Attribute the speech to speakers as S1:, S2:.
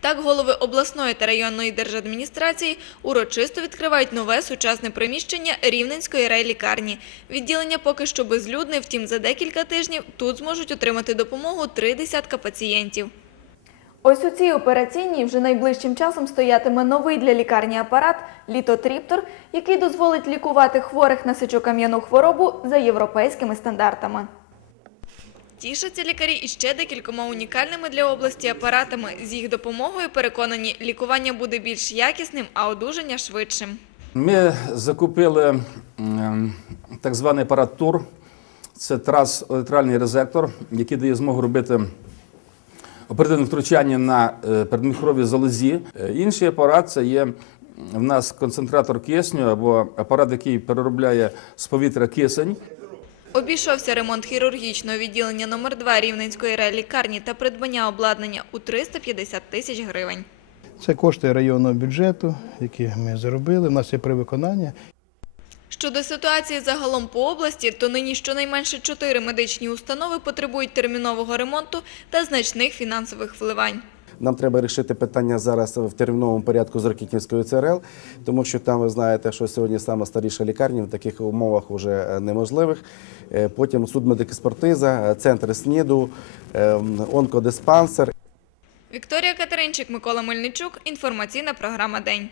S1: Так, голови обласної та районної держадміністрації урочисто відкривають нове сучасне приміщення Рівненської райлікарні. Відділення поки що безлюдне, втім за декілька тижнів тут зможуть отримати допомогу три десятка пацієнтів. Ось у цій операційній вже найближчим часом стоятиме новий для лікарні апарат літотріптор, який дозволить лікувати хворих на сечокам'яну хворобу за європейськими стандартами. Тішаться лікарі іще декількома унікальними для області апаратами. З їх допомогою переконані, лікування буде більш якісним, а одужання швидшим.
S2: Ми закупили так званий апарат ТУР. Це транслатеральний резектор, який дає змогу робити оперативне втручання на е, передміхровій залозі. Е, Інший апарат це є в нас концентратор кисню або апарат, який переробляє з повітря кисень.
S1: Обійшовся ремонт хірургічного відділення номер 2 Рівненської райлікарні та придбання обладнання у 350 тисяч гривень.
S3: Це кошти районного бюджету, які ми заробили. У нас є привиконання.
S1: Щодо ситуації загалом по області, то нині щонайменше чотири медичні установи потребують термінового ремонту та значних фінансових вливань.
S4: Нам треба рішити питання зараз в терміновому порядку з Рокітнівською ЦРЛ, тому що там ви знаєте, що сьогодні саме старіша лікарня в таких умовах вже неможливих. Е, Потім судмедекспертиза, е, центр СНІДу, е, онкодиспансер.
S1: Вікторія Катеринчик, Микола Мельничук. Інформаційна програма День.